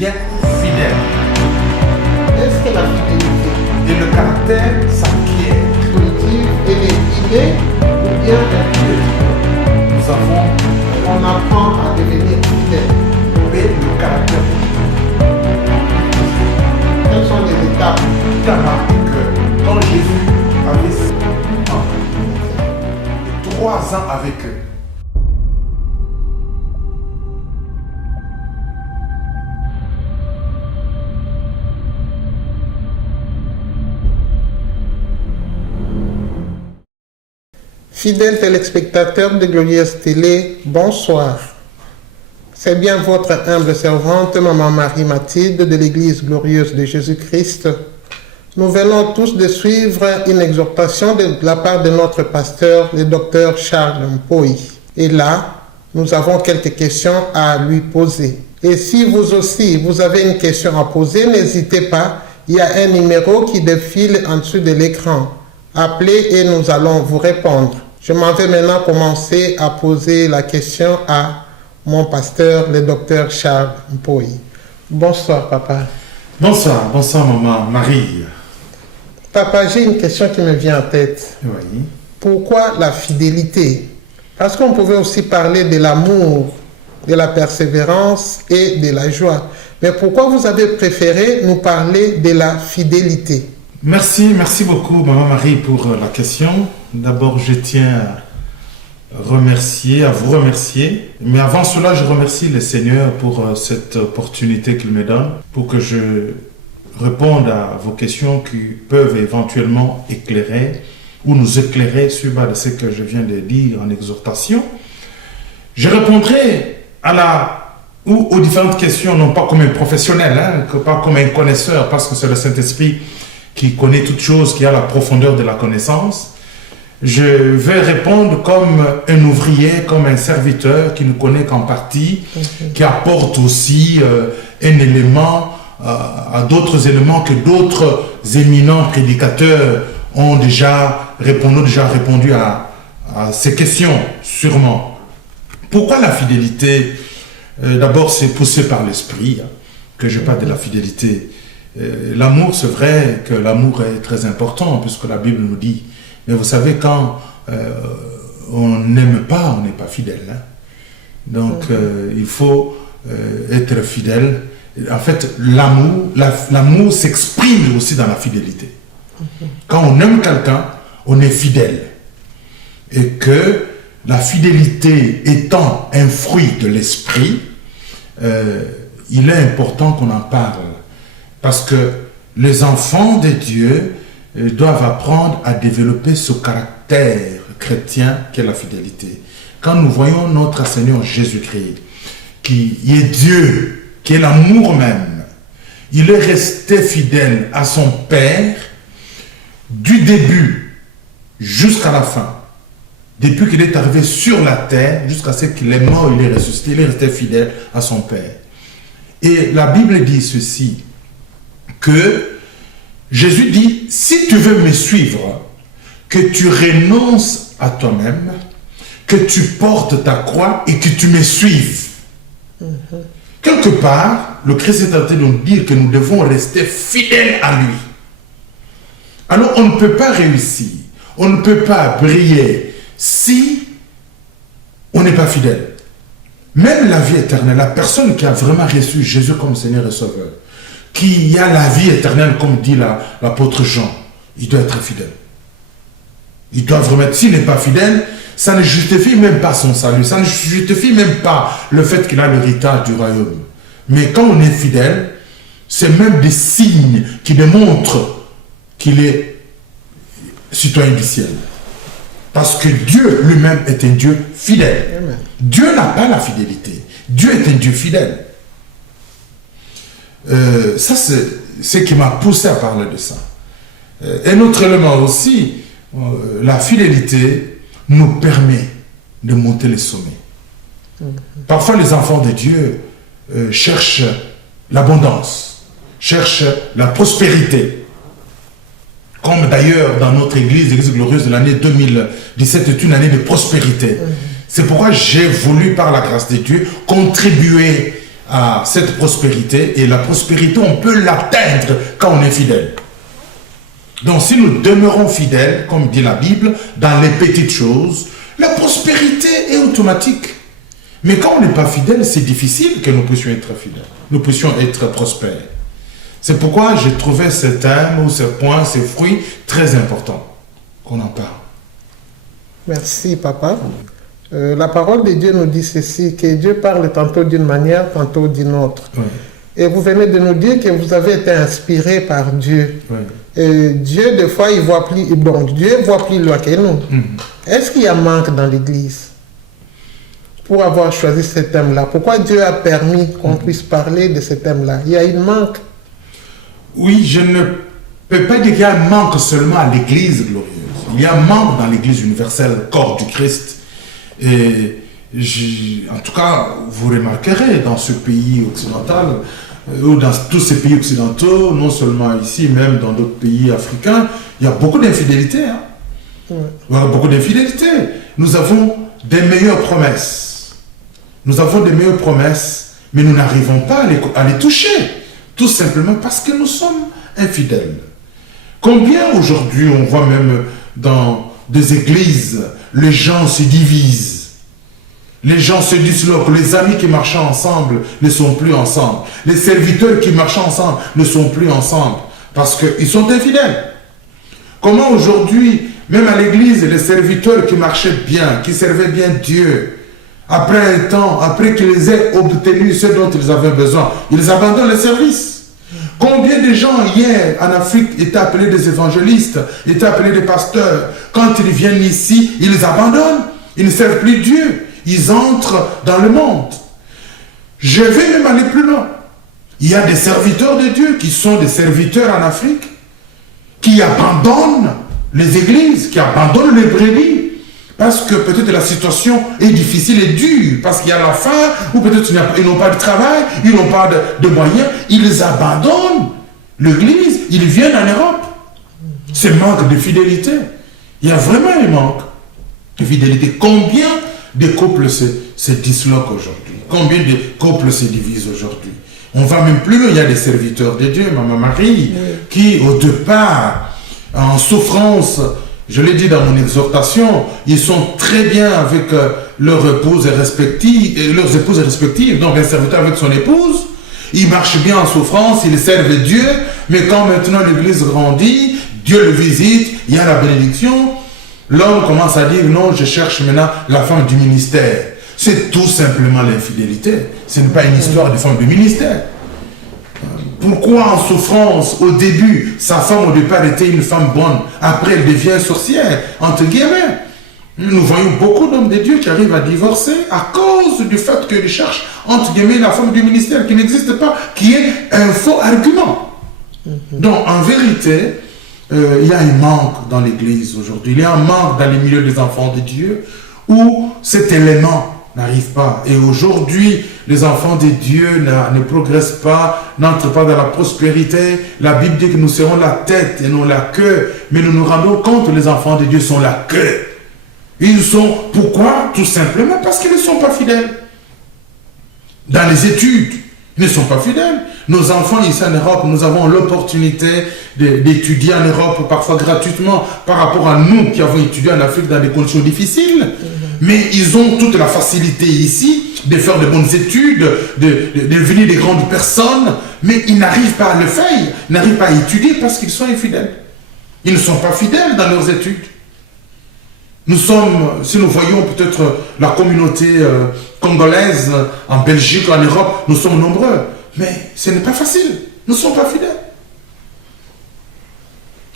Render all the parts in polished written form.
devient fidèle. Est-ce que la fidélité Et le caractère s'acquiert. positive, elle est innée ou bien elle Nous avons on apprend à devenir fidèle? le caractère. Quelles sont les étapes? Tu as remarqué que quand Jésus avait 3 ans avec eux, Fidèles téléspectateurs de Glorieuse Télé, bonsoir. C'est bien votre humble servante, Maman Marie-Mathilde de l'Église Glorieuse de Jésus-Christ. Nous venons tous de suivre une exhortation de la part de notre pasteur, le docteur Charles Mpoyi. Et là, nous avons quelques questions à lui poser. Et si vous aussi, vous avez une question à poser, n'hésitez pas. Il y a un numéro qui défile en dessous de l'écran. Appelez et nous allons vous répondre. Je m'en vais maintenant commencer à poser la question à mon pasteur, le docteur Charles Mpoyi. Bonsoir, papa. bonsoir maman Marie. Papa, j'ai une question qui me vient en tête. Oui. Pourquoi la fidélité? Parce qu'on pouvait aussi parler de l'amour, de la persévérance et de la joie. Mais pourquoi vous avez préféré nous parler de la fidélité? Merci beaucoup maman Marie pour la question. D'abord, je tiens à vous remercier. Mais avant cela, je remercie le Seigneur pour cette opportunité qu'il me donne pour que je réponde à vos questions qui peuvent éventuellement éclairer ou nous éclairer sur ce que je viens de dire en exhortation. Je répondrai aux différentes questions, non pas comme un professionnel, pas comme un connaisseur, parce que c'est le Saint-Esprit qui connaît toutes choses, qui a la profondeur de la connaissance. Je vais répondre comme un ouvrier, comme un serviteur qui ne connaît qu'en partie, qui apporte aussi un élément à d'autres éléments que d'autres éminents prédicateurs ont déjà répondu à ces questions, sûrement. Pourquoi la fidélité? D'abord, c'est poussé par l'esprit que je parle de la fidélité. L'amour, c'est vrai que l'amour est très important, puisque la Bible nous dit. Mais vous savez, quand on n'aime pas, on n'est pas fidèle. Donc, il faut être fidèle. En fait, l'amour s'exprime aussi dans la fidélité. Quand on aime quelqu'un, on est fidèle. Et que la fidélité étant un fruit de l'esprit, il est important qu'on en parle. Parce que les enfants de Dieu doivent apprendre à développer ce caractère chrétien qu'est la fidélité. Quand nous voyons notre Seigneur Jésus-Christ, qui est Dieu, qui est l'amour même, il est resté fidèle à son Père du début jusqu'à la fin. Depuis qu'il est arrivé sur la terre, jusqu'à ce qu'il est mort, il est ressuscité, il est resté fidèle à son Père. Et la Bible dit ceci, que Jésus dit, si tu veux me suivre, que tu renonces à toi-même, que tu portes ta croix et que tu me suives. Quelque part, le Christ est en train de nous dire que nous devons rester fidèles à lui. Alors on ne peut pas réussir, on ne peut pas briller si on n'est pas fidèle. Même la vie éternelle, la personne qui a vraiment reçu Jésus comme Seigneur et Sauveur, qui a la vie éternelle, comme dit l'apôtre Jean, il doit être fidèle. Il doit vraiment, s'il n'est pas fidèle, ça ne justifie même pas son salut, ça ne justifie même pas le fait qu'il a l'héritage du royaume. Mais quand on est fidèle, c'est même des signes qui démontrent qu'il est citoyen du ciel. Parce que Dieu lui-même est un Dieu fidèle. Amen. Dieu n'a pas la fidélité. Dieu est un Dieu fidèle. Ça, c'est ce qui m'a poussé à parler de ça. Un autre élément aussi, la fidélité nous permet de monter les sommets. Parfois, les enfants de Dieu cherchent l'abondance, cherchent la prospérité. Comme d'ailleurs dans notre église, l'église glorieuse de l'année 2017 est une année de prospérité. C'est pourquoi j'ai voulu, par la grâce de Dieu, contribuer à cette prospérité. Et la prospérité, on peut l'atteindre quand on est fidèle. Donc si nous demeurons fidèles, comme dit la Bible, dans les petites choses, la prospérité est automatique. Mais quand on n'est pas fidèle, c'est difficile que nous puissions être fidèles. Nous puissions être prospères. C'est pourquoi j'ai trouvé ce thème ou ce point, ces fruits, très important qu'on en parle. Merci, papa. La parole de Dieu nous dit ceci, que Dieu parle tantôt d'une manière, tantôt d'une autre. Oui. Et vous venez de nous dire que vous avez été inspiré par Dieu. Oui. Et Dieu, des fois, il voit plus, donc Dieu voit plus loin que nous. Est-ce qu'il y a manque dans l'Église pour avoir choisi ce thème-là? Pourquoi Dieu a permis qu'on puisse parler de ce thème-là? Il y a une manque. Oui, je ne peux pas dire qu'il y a un manque seulement à l'Église glorieuse. Il y a un manque dans l'Église universelle, corps du Christ. Et en tout cas, vous remarquerez dans ce pays occidental, ou dans tous ces pays occidentaux, non seulement ici, même dans d'autres pays africains, il y a beaucoup d'infidélité. Hein? Ouais. Il y a beaucoup d'infidélité. Nous avons des meilleures promesses. Nous avons des meilleures promesses, mais nous n'arrivons pas à les toucher. Tout simplement parce que nous sommes infidèles. Combien aujourd'hui, on voit même dans des églises, les gens se divisent. Les gens se disloquent. Les amis qui marchaient ensemble ne sont plus ensemble. Les serviteurs qui marchaient ensemble ne sont plus ensemble. Parce qu'ils sont infidèles. Comment aujourd'hui, même à l'église, les serviteurs qui marchaient bien, qui servaient bien Dieu, après un temps, après qu'ils aient obtenu ce dont ils avaient besoin, ils abandonnent le service. Combien de gens hier en Afrique étaient appelés des évangélistes, étaient appelés des pasteurs. Quand ils viennent ici, ils abandonnent. Ils ne servent plus Dieu. Ils entrent dans le monde. Je vais même aller plus loin. Il y a des serviteurs de Dieu qui sont des serviteurs en Afrique, qui abandonnent les églises, qui abandonnent les brebis, parce que peut-être la situation est difficile et dure, parce qu'il y a la faim, ou peut-être ils n'ont pas de travail, ils n'ont pas de moyens, ils abandonnent l'église, ils viennent en Europe. Ce manque de fidélité. Il y a vraiment un manque de fidélité. Combien de couples se disloquent aujourd'hui? Combien de couples se divisent aujourd'hui? On va même plus loin, il y a des serviteurs de Dieu, Maman Marie, qui au départ, en souffrance, je l'ai dit dans mon exhortation, ils sont très bien avec leurs épouses respectives, donc un serviteur avec son épouse, ils marchent bien en souffrance, ils servent Dieu, mais quand maintenant l'église grandit, Dieu le visite, il y a la bénédiction, l'homme commence à dire non, je cherche maintenant la femme du ministère. C'est tout simplement l'infidélité. Ce n'est pas une histoire de femme du ministère. Pourquoi en souffrance, au début, sa femme au départ était une femme bonne, après elle devient sorcière, entre guillemets. Nous voyons beaucoup d'hommes de Dieu qui arrivent à divorcer à cause du fait qu'ils cherchent, entre guillemets, la femme du ministère qui n'existe pas, qui est un faux argument. Donc, en vérité, il y a un manque dans l'église aujourd'hui. Il y a un manque dans les milieux des enfants de Dieu où cet élément n'arrive pas. Et aujourd'hui, les enfants de Dieu ne progressent pas, n'entrent pas dans la prospérité. La Bible dit que nous serons la tête et non la queue. Mais nous nous rendons compte que les enfants de Dieu sont la queue. Ils sont, pourquoi? Tout simplement parce qu'ils ne sont pas fidèles. Dans les études, ils ne sont pas fidèles. Nos enfants ici en Europe, nous avons l'opportunité d'étudier en Europe, parfois gratuitement, par rapport à nous qui avons étudié en Afrique dans des conditions difficiles. Mais ils ont toute la facilité ici de faire de bonnes études, de devenir des grandes personnes, mais ils n'arrivent pas à le faire, ils n'arrivent pas à étudier parce qu'ils sont infidèles. Ils ne sont pas fidèles dans leurs études. Nous sommes, si nous voyons peut-être la communauté congolaise en Belgique, en Europe, nous sommes nombreux. Mais ce n'est pas facile. Nous ne sommes pas fidèles.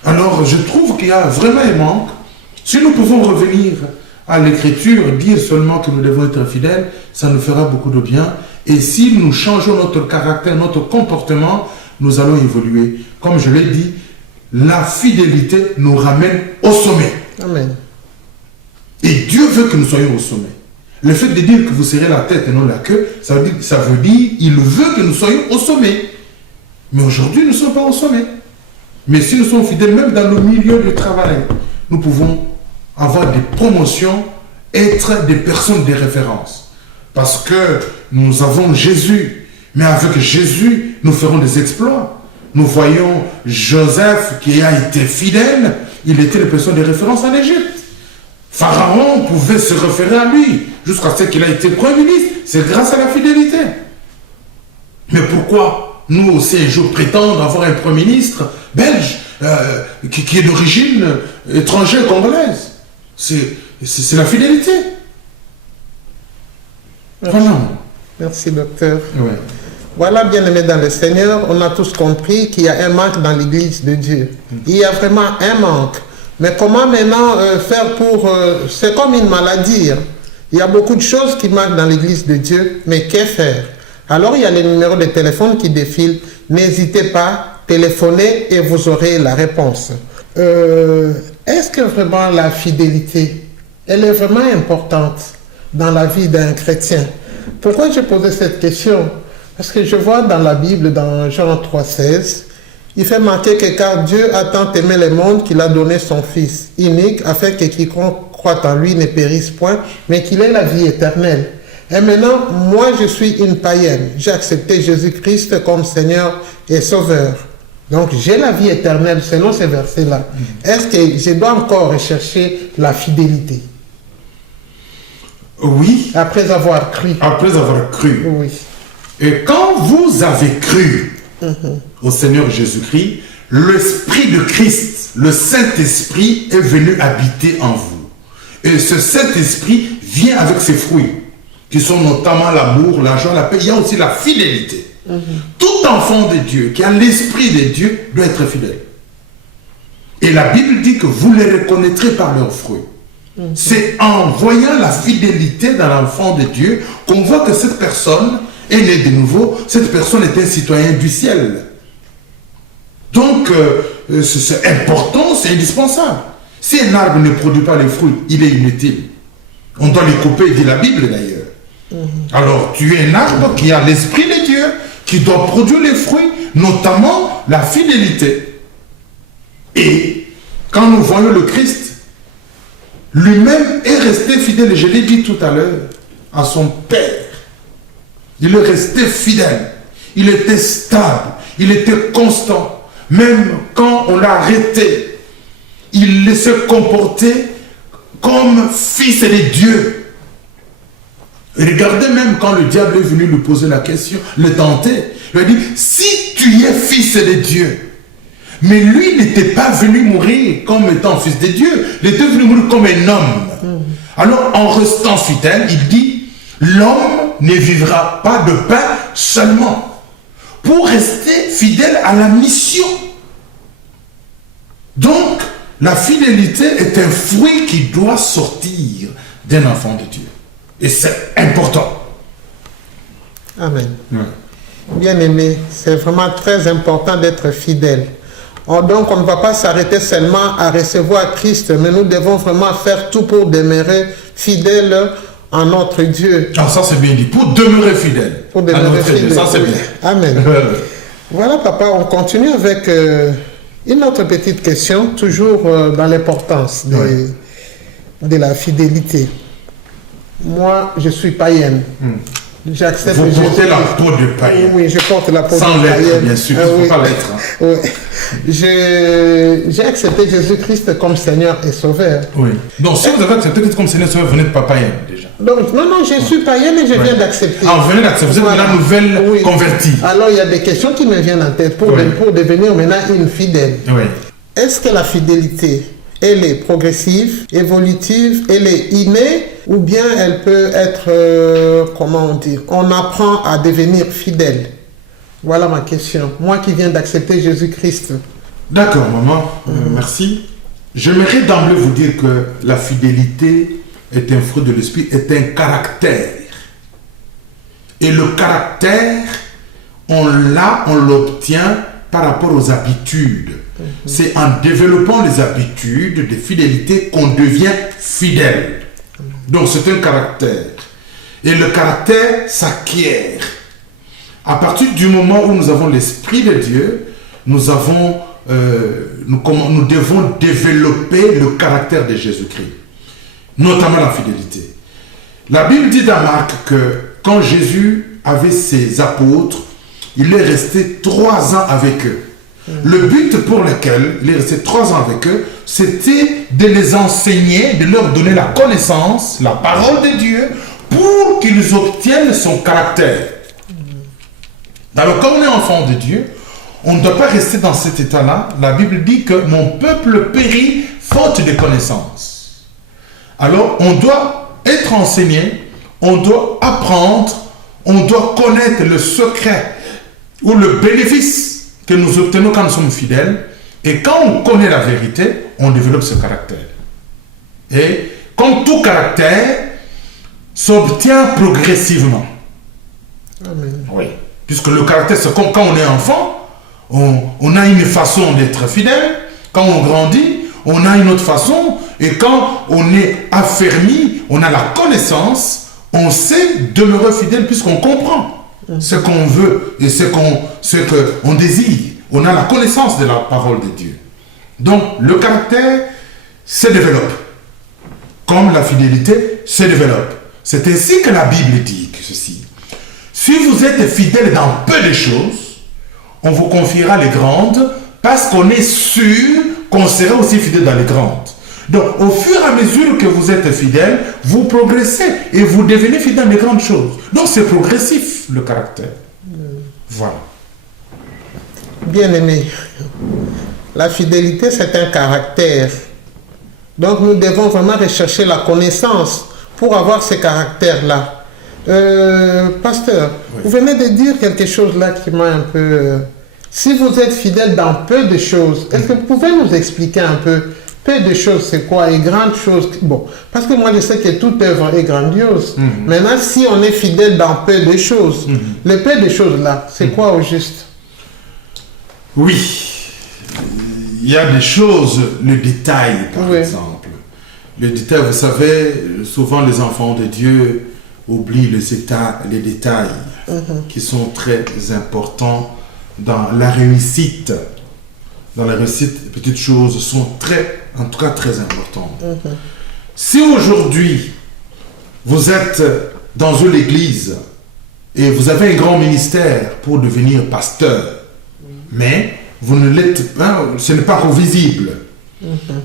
Alors, je trouve qu'il y a vraiment un manque. Si nous pouvons revenir à l'écriture, dire seulement que nous devons être fidèles, ça nous fera beaucoup de bien. Et si nous changeons notre caractère, notre comportement, nous allons évoluer. Comme je l'ai dit, la fidélité nous ramène au sommet. Amen. Et Dieu veut que nous soyons au sommet. Le fait de dire que vous serez la tête et non la queue, ça veut dire il veut que nous soyons au sommet. Mais aujourd'hui, nous ne sommes pas au sommet. Mais si nous sommes fidèles, même dans le milieu du travail, nous pouvons avoir des promotions, être des personnes de référence. Parce que nous avons Jésus Mais avec Jésus, nous ferons des exploits. Nous voyons Joseph qui a été fidèle. Il était la personne de référence en Égypte. Pharaon pouvait se référer à lui jusqu'à ce qu'il ait été Premier ministre. C'est grâce à la fidélité. Mais pourquoi nous aussi un jour prétendre avoir un Premier ministre belge qui est d'origine étrangère congolaise? C'est la fidélité. Voilà. Merci, docteur. Ouais. Voilà, bien-aimés dans le Seigneur, on a tous compris qu'il y a un manque dans l'Église de Dieu. Il y a vraiment un manque. Mais comment maintenant faire pour... c'est comme une maladie. Hein. Il y a beaucoup de choses qui manquent dans l'Église de Dieu, mais que faire? Alors, il y a les numéros de téléphone qui défilent. N'hésitez pas, téléphonez et vous aurez la réponse. Est-ce que vraiment la fidélité, elle est vraiment importante dans la vie d'un chrétien? Pourquoi j'ai posé cette question? Parce que je vois dans la Bible, dans Jean 3,16, il fait marquer que car Dieu a tant aimé le monde qu'il a donné son Fils unique afin que quiconque croit en lui ne périsse point, mais qu'il ait la vie éternelle. Et maintenant, moi je suis une païenne. J'ai accepté Jésus-Christ comme Seigneur et Sauveur. Donc j'ai la vie éternelle selon ces versets-là. Est-ce que je dois encore rechercher la fidélité? Oui. Après avoir cru. Après avoir cru. Oui. Et quand vous avez cru au Seigneur Jésus-Christ, l'Esprit de Christ, le Saint-Esprit est venu habiter en vous. Et ce Saint-Esprit vient avec ses fruits, qui sont notamment l'amour, la joie, la paix. Il y a aussi la fidélité. Tout enfant de Dieu qui a l'Esprit de Dieu doit être fidèle. Et la Bible dit que vous les reconnaîtrez par leurs fruits. C'est en voyant la fidélité dans l'enfant de Dieu qu'on voit que cette personne est née de nouveau, cette personne est un citoyen du ciel. Donc, c'est important, c'est indispensable. Si un arbre ne produit pas les fruits, il est inutile. On doit les couper, dit la Bible d'ailleurs. Alors, tu es un arbre qui a l'Esprit de Dieu, qui doit produire les fruits, notamment la fidélité. Et quand nous voyons le Christ, lui-même est resté fidèle, et je l'ai dit tout à l'heure, à son Père. Il est resté fidèle, il était stable, il était constant. Même quand on l'a arrêté, il s'est comporté comme fils de Dieu. Et regardez même quand le diable est venu lui poser la question, le tenter, il lui a dit, si tu es fils de Dieu, mais lui n'était pas venu mourir comme étant fils de Dieu, il était venu mourir comme un homme. Alors en restant fidèle, il dit, l'homme ne vivra pas de pain seulement, pour rester fidèle à la mission. Donc, la fidélité est un fruit qui doit sortir d'un enfant de Dieu. Et c'est important. Amen. Ouais. Bien-aimé, c'est vraiment très important d'être fidèle. Donc, on ne va pas s'arrêter seulement à recevoir Christ, mais nous devons vraiment faire tout pour demeurer fidèles en notre Dieu. Ah, ça c'est bien dit. Pour demeurer fidèle. Pour demeurer fidèle. Ça c'est bien. Amen. Voilà, papa, on continue avec une autre petite question, toujours dans l'importance de la fidélité. Moi, je suis païenne. J'accepte. Vous portez la peau de païen. Oui, je porte la peau de païen. Sans l'être, bien sûr. Il ne faut pas l'être. Oui. J'ai accepté Jésus-Christ comme Seigneur et Sauveur. Oui. Donc, si vous avez accepté Christ comme Seigneur et Sauveur, vous n'êtes pas païen déjà. Donc, non, je suis païenne et je viens d'accepter. Ah, vous venez d'accepter. Vous êtes la nouvelle convertie. Alors, il y a des questions qui me viennent en tête pour devenir maintenant une fidèle. Oui. Est-ce que la fidélité, elle est progressive, évolutive, elle est innée, ou bien elle peut être, comment on dit, on apprend à devenir fidèle? Voilà ma question. Moi qui viens d'accepter Jésus-Christ. D'accord, maman. Merci. J'aimerais d'emblée vous dire que la fidélité est un fruit de l'esprit, est un caractère. Et le caractère, on l'obtient par rapport aux habitudes. C'est en développant les habitudes de fidélité qu'on devient fidèle. Donc c'est un caractère. Et le caractère s'acquiert. À partir du moment où nous avons l'Esprit de Dieu, nous devons développer le caractère de Jésus-Christ, notamment la fidélité. La Bible dit dans Marc que quand Jésus avec ses apôtres, il est resté 3 ans avec eux. Le but pour lequel il est resté 3 ans avec eux, c'était de les enseigner, de leur donner la connaissance, la parole de Dieu, pour qu'ils obtiennent son caractère. Alors, quand on est enfant de Dieu, on ne doit pas rester dans cet état-là. La Bible dit que mon peuple périt faute de connaissance. Alors, on doit être enseigné, on doit apprendre, on doit connaître le secret ou le bénéfice que nous obtenons quand nous sommes fidèles. Et quand on connaît la vérité, on développe ce caractère. Et comme tout caractère, s'obtient progressivement. Amen. Oui. Puisque le caractère, c'est comme quand on est enfant, on a une façon d'être fidèle. Quand on grandit, on a une autre façon. Et quand on est affermi, on a la connaissance, on sait demeurer fidèle puisqu'on comprend ce qu'on veut et ce qu'on désire. On a la connaissance de la parole de Dieu. Donc, le caractère se développe. Comme la fidélité se développe. C'est ainsi que la Bible dit que ceci. Si vous êtes fidèle dans peu de choses, on vous confiera les grandes parce qu'on est sûr qu'on sera aussi fidèle dans les grandes. Donc, au fur et à mesure que vous êtes fidèle, vous progressez et vous devenez fidèle dans les grandes choses. Donc, c'est progressif, le caractère. Voilà. Bien-aimé, la fidélité, c'est un caractère. Donc, nous devons vraiment rechercher la connaissance pour avoir ce caractère-là. Pasteur, oui. Vous venez de dire quelque chose là qui m'a un peu... si vous êtes fidèle dans peu de choses, est-ce que vous pouvez nous expliquer un peu peu de choses, c'est quoi? Et grandes choses, bon, parce que moi je sais que toute œuvre est grandiose. Maintenant, si on est fidèle dans peu de choses, le peu de choses là, c'est quoi au juste? Oui, il y a des choses, le détail par exemple. Le détail, vous savez, souvent les enfants de Dieu oublient les détails qui sont très importants dans la réussite. Dans la réussite, les petites choses sont en tout cas très importantes. Si aujourd'hui, vous êtes dans une église et vous avez un grand ministère pour devenir pasteur, mais vous ne l'êtes pas, ce n'est pas visible,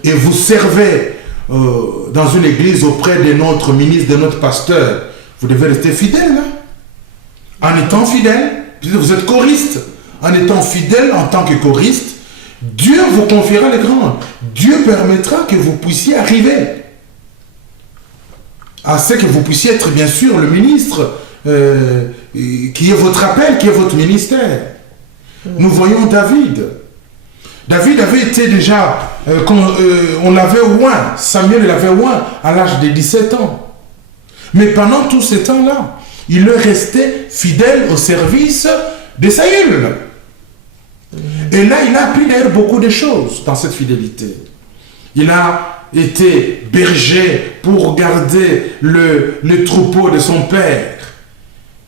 et vous servez dans une église auprès de notre ministre, de notre pasteur, vous devez rester fidèle. En étant fidèle, vous êtes choriste, en étant fidèle en tant que choriste, Dieu vous confiera les grandes. Dieu permettra que vous puissiez arriver à ce que vous puissiez être bien sûr le ministre qui est votre appel, qui est votre ministère. Nous voyons David. David avait été déjà, on l'avait oint, Samuel l'avait oint à l'âge de 17 ans. Mais pendant tout ce temps-là, il est resté fidèle au service de Saül. Et là, il a appris d'ailleurs beaucoup de choses dans cette fidélité. Il a été berger pour garder le troupeau de son père.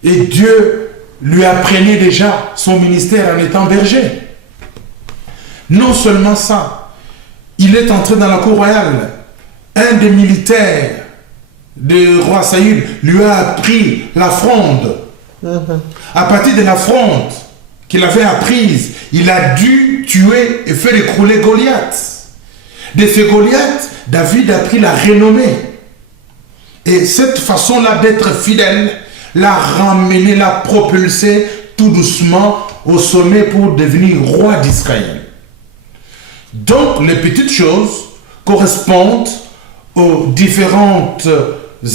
Et Dieu lui apprenait déjà son ministère en étant berger. Non seulement ça, il est entré dans la cour royale. Un des militaires du roi Saül lui a appris la fronde. À partir de la fronde qu'il avait apprise, il a dû tuer et faire écrouler Goliath. De ce Goliath, David a pris la renommée. Et cette façon-là d'être fidèle l'a ramené, l'a propulsé tout doucement au sommet pour devenir roi d'Israël. Donc, les petites choses correspondent aux différentes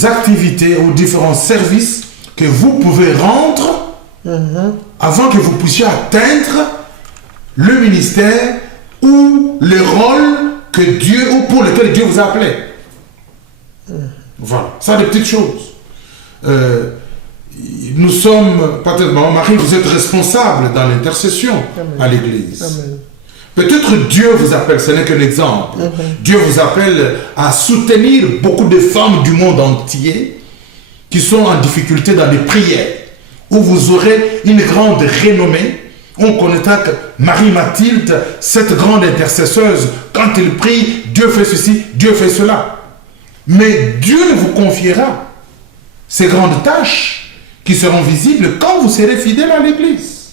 activités, aux différents services que vous pouvez rendre avant que vous puissiez atteindre le ministère ou le rôle que Dieu, ou pour lequel Dieu vous a appelé. Voilà, ça des petites choses. Nous sommes, peut-être, Maman Marie, vous êtes responsable dans l'intercession à l'église. Peut-être Dieu vous appelle, ce n'est qu'un exemple. Dieu vous appelle à soutenir beaucoup de femmes du monde entier qui sont en difficulté dans les prières, où vous aurez une grande renommée. On connaîtra que Marie-Mathilde, cette grande intercesseuse, quand elle prie, Dieu fait ceci, Dieu fait cela. Mais Dieu vous confiera ces grandes tâches qui seront visibles quand vous serez fidèle à l'Église.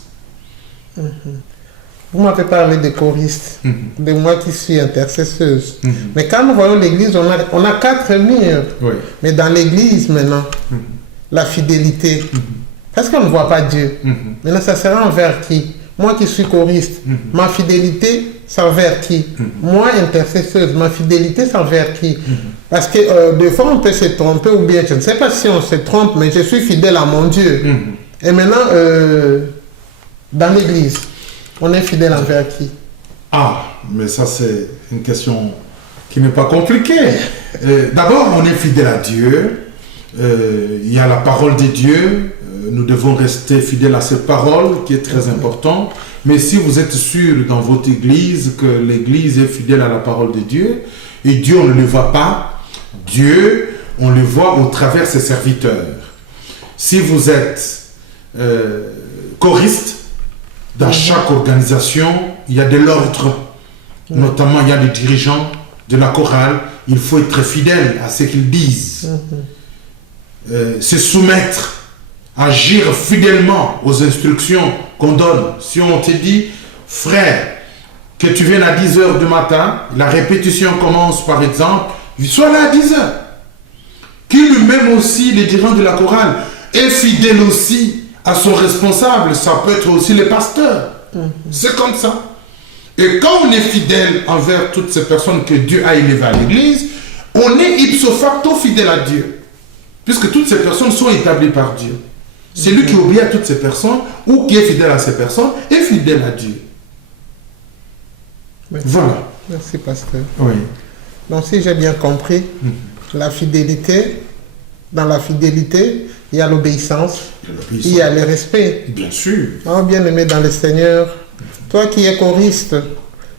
Vous m'avez parlé des choristes, de moi qui suis intercesseuse. Mais quand nous voyons l'Église, on a 4 murs. Oui. Mais dans l'Église maintenant, la fidélité, parce qu'on ne voit pas Dieu. Maintenant, ça sera envers qui? Moi qui suis choriste, ma fidélité, c'est envers qui? Moi, intercesseuse, ma fidélité, c'est envers qui? Parce que des fois, on peut se tromper, ou bien, je ne sais pas si on se trompe, mais je suis fidèle à mon Dieu. Et maintenant, dans l'Église, on est fidèle envers qui? Ah, mais ça c'est une question qui n'est pas compliquée. D'abord, on est fidèle à Dieu. Il y a la parole de Dieu. Nous devons rester fidèles à cette parole qui est très importante. Mais si vous êtes sûr dans votre église que l'église est fidèle à la parole de Dieu, et Dieu on ne le voit pas, Dieu on le voit au travers de ses serviteurs. Si vous êtes choriste, dans chaque organisation, il y a de l'ordre. Notamment, il y a des dirigeants de la chorale. Il faut être fidèle à ce qu'ils disent. Se soumettre, agir fidèlement aux instructions qu'on donne. Si on te dit, frère, que tu viennes à 10 h du matin, la répétition commence par exemple, sois là à 10 h. Qui lui-même aussi, les dirigeants de la chorale, est fidèle aussi à son responsable, ça peut être aussi le pasteur. C'est comme ça. Et quand on est fidèle envers toutes ces personnes que Dieu a élevées à l'église, on est ipso facto fidèle à Dieu. Puisque toutes ces personnes sont établies par Dieu. Celui qui obéit à toutes ces personnes ou qui est fidèle à ces personnes est fidèle à Dieu. Merci. Voilà. Merci, pasteur. Oui. Donc, si j'ai bien compris, la fidélité, dans la fidélité, il y a l'obéissance, il y a le respect. Bien sûr. Oh, bien-aimé dans le Seigneur, toi qui es choriste,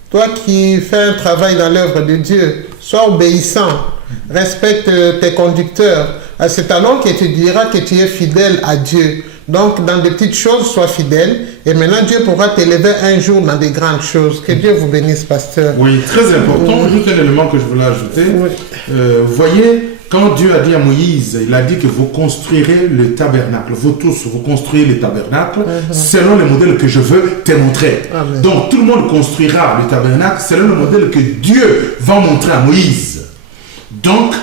toi qui fais un travail dans l'œuvre de Dieu, sois obéissant, respecte tes conducteurs. C'est alors que tu diras que tu es fidèle à Dieu. Donc, dans des petites choses, sois fidèle. Et maintenant, Dieu pourra t'élever un jour dans des grandes choses. Que Dieu vous bénisse, pasteur. Oui, très important. Juste un élément que je voulais ajouter. Oui. Vous voyez, quand Dieu a dit à Moïse, il a dit que vous construirez le tabernacle. Vous tous, vous construirez le tabernacle selon le modèle que je veux te montrer. Amen. Donc, tout le monde construira le tabernacle selon le modèle que Dieu va montrer à Moïse. Donc,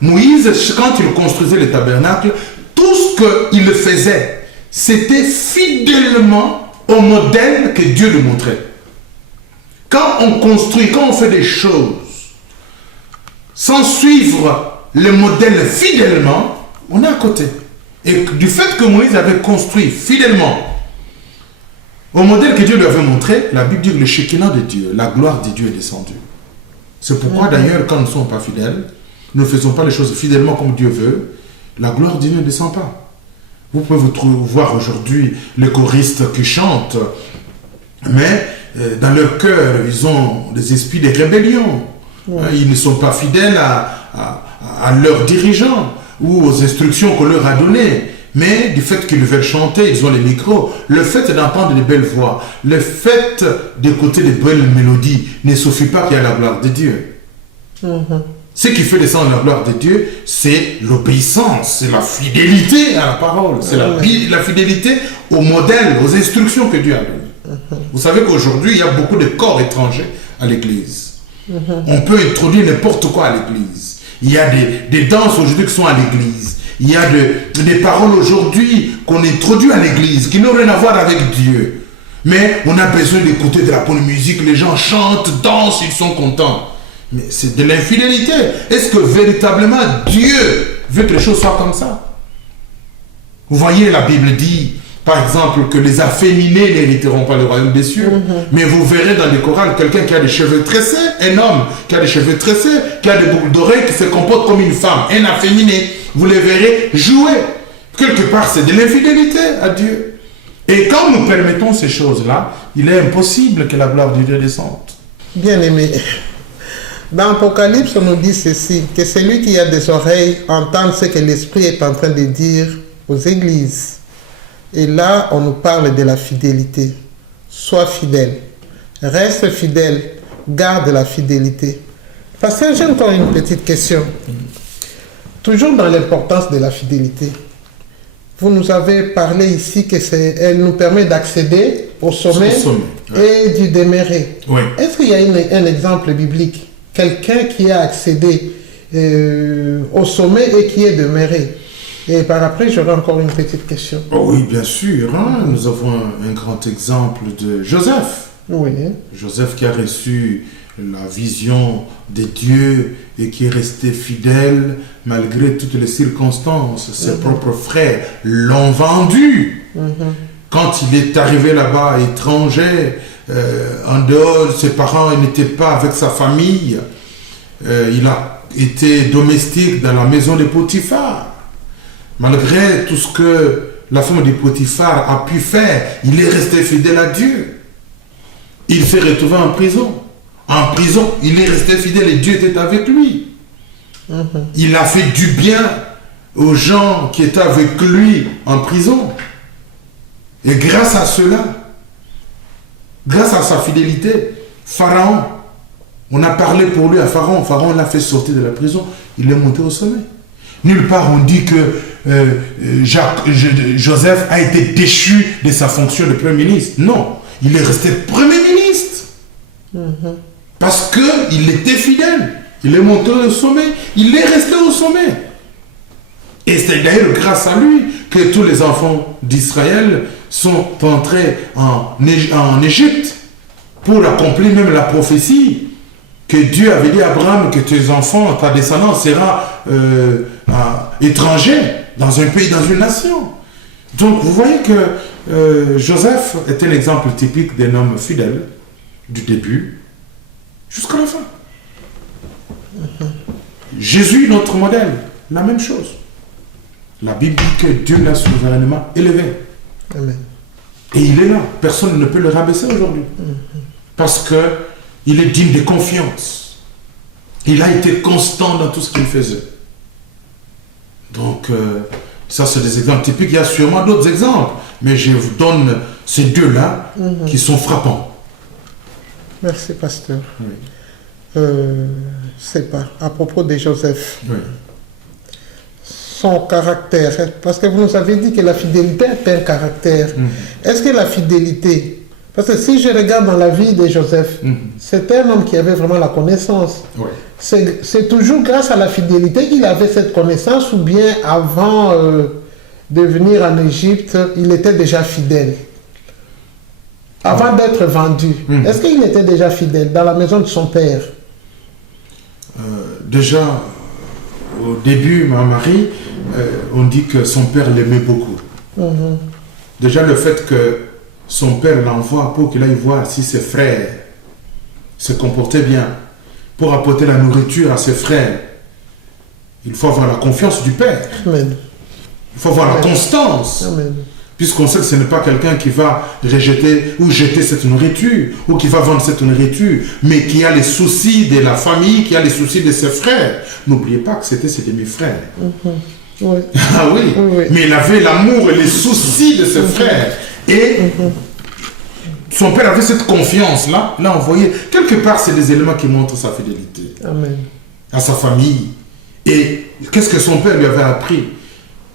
Moïse, quand il construisait le tabernacle, tout ce qu'il faisait, c'était fidèlement au modèle que Dieu lui montrait. Quand on construit, quand on fait des choses sans suivre le modèle fidèlement, on est à côté. Et du fait que Moïse avait construit fidèlement au modèle que Dieu lui avait montré, la Bible dit que le Shekinah de Dieu, la gloire de Dieu est descendue. C'est pourquoi d'ailleurs, quand nous ne sommes pas fidèles, nous ne faisons pas les choses fidèlement comme Dieu veut, la gloire de Dieu ne descend pas. Vous pouvez voir aujourd'hui les choristes qui chantent, mais dans leur cœur, ils ont des esprits de rébellion. Ils ne sont pas fidèles à leurs dirigeants ou aux instructions qu'on leur a données. Mais du fait qu'ils veulent chanter, ils ont les micros. Le fait d'entendre de belles voix, le fait d'écouter de belles mélodies ne suffit pas qu'il y a la gloire de Dieu. Ce qui fait descendre la gloire de Dieu, c'est l'obéissance, c'est la fidélité à la parole, c'est la fidélité au modèle, aux instructions que Dieu a données. Vous savez qu'aujourd'hui, il y a beaucoup de corps étrangers à l'église. On peut introduire n'importe quoi à l'église. Il y a des danses aujourd'hui qui sont à l'église. Il y a des paroles aujourd'hui qu'on introduit à l'église qui n'ont rien à voir avec Dieu. Mais on a besoin d'écouter de la bonne musique, les gens chantent, dansent, ils sont contents. Mais c'est de l'infidélité. Est-ce que véritablement Dieu veut que les choses soient comme ça? Vous voyez, la Bible dit, par exemple, que les afféminés n'hériteront pas le royaume des cieux. Mais vous verrez dans les chorales quelqu'un qui a des cheveux tressés, un homme qui a des cheveux tressés, qui a des boucles d'oreilles, qui se comporte comme une femme, un afféminé. Vous les verrez jouer. Quelque part, c'est de l'infidélité à Dieu. Et quand nous permettons ces choses-là, il est impossible que la gloire de Dieu descende. Bien aimé. Dans l'Apocalypse, on nous dit ceci, que celui qui a des oreilles entende ce que l'Esprit est en train de dire aux églises. Et là, on nous parle de la fidélité. Sois fidèle. Reste fidèle. Garde la fidélité. Parce que j'ai encore une petite question. Toujours dans l'importance de la fidélité. vous nous avez parlé ici qu'elle nous permet d'accéder au sommet, et du déméré. Oui. Est-ce qu'il y a un exemple biblique? Quelqu'un qui a accédé au sommet et qui est déméré. Et par après, j'aurai encore une petite question. Oh oui, bien sûr. Hein. Nous avons un grand exemple de Joseph. Oui. Joseph qui a reçu la vision de Dieu et qui est resté fidèle malgré toutes les circonstances. Ses propres frères l'ont vendu. Quand il est arrivé là-bas, étranger, en dehors de ses parents, il n'était pas avec sa famille. Il a été domestique dans la maison de Potiphar. Malgré tout ce que la femme de Potiphar a pu faire, il est resté fidèle à Dieu. Il s'est retrouvé en prison. En prison, il est resté fidèle et Dieu était avec lui. Il a fait du bien aux gens qui étaient avec lui en prison. Et grâce à cela, grâce à sa fidélité, Pharaon, on a parlé pour lui à Pharaon. Pharaon l'a fait sortir de la prison. Il est monté au sommet. Nulle part on dit que Joseph a été déchu de sa fonction de Premier ministre. Non, il est resté Premier ministre. Parce qu'il était fidèle. Il est monté au sommet. Il est resté au sommet. Et c'est d'ailleurs grâce à lui que tous les enfants d'Israël sont entrés en Égypte pour accomplir même la prophétie que Dieu avait dit à Abraham que tes enfants, ta descendance sera étranger dans un pays, dans une nation. Donc vous voyez que Joseph est un exemple typique d'un homme fidèle du début jusqu'à la fin. Jésus, notre modèle, la même chose. La Bible dit que Dieu l'a souverainement élevé. Amen. Et il est là. Personne ne peut le rabaisser aujourd'hui. Parce qu'il est digne de confiance. Il a été constant dans tout ce qu'il faisait. Donc, ça c'est des exemples typiques. Il y a sûrement d'autres exemples. Mais je vous donne ces deux-là qui sont frappants. Merci, pasteur. Oui. C'est pas à propos de Joseph. Oui. Son caractère, parce que vous nous avez dit que la fidélité est un caractère. Est-ce que la fidélité, parce que si je regarde dans la vie de Joseph, c'est un homme qui avait vraiment la connaissance. Oui. C'est toujours grâce à la fidélité qu'il avait cette connaissance, ou bien avant de venir en Égypte, il était déjà fidèle. Avant d'être vendu, est-ce qu'il était déjà fidèle dans la maison de son père? Déjà, au début, ma Marie, on dit que son père l'aimait beaucoup. Déjà, le fait que son père l'envoie pour qu'il aille voir si ses frères se comportaient bien, pour apporter la nourriture à ses frères, il faut avoir la confiance du père. Amen. Il faut avoir la constance. Amen. Puisqu'on sait que ce n'est pas quelqu'un qui va rejeter ou jeter cette nourriture, ou qui va vendre cette nourriture, mais qui a les soucis de la famille, qui a les soucis de ses frères. N'oubliez pas que c'était ses demi-frères. Oui. Ah oui. Oui. Mais il avait l'amour et les soucis de ses frères. Et son père avait cette confiance-là. Là, on voyait, quelque part, c'est des éléments qui montrent sa fidélité. Amen. À sa famille. Et qu'est-ce que son père lui avait appris?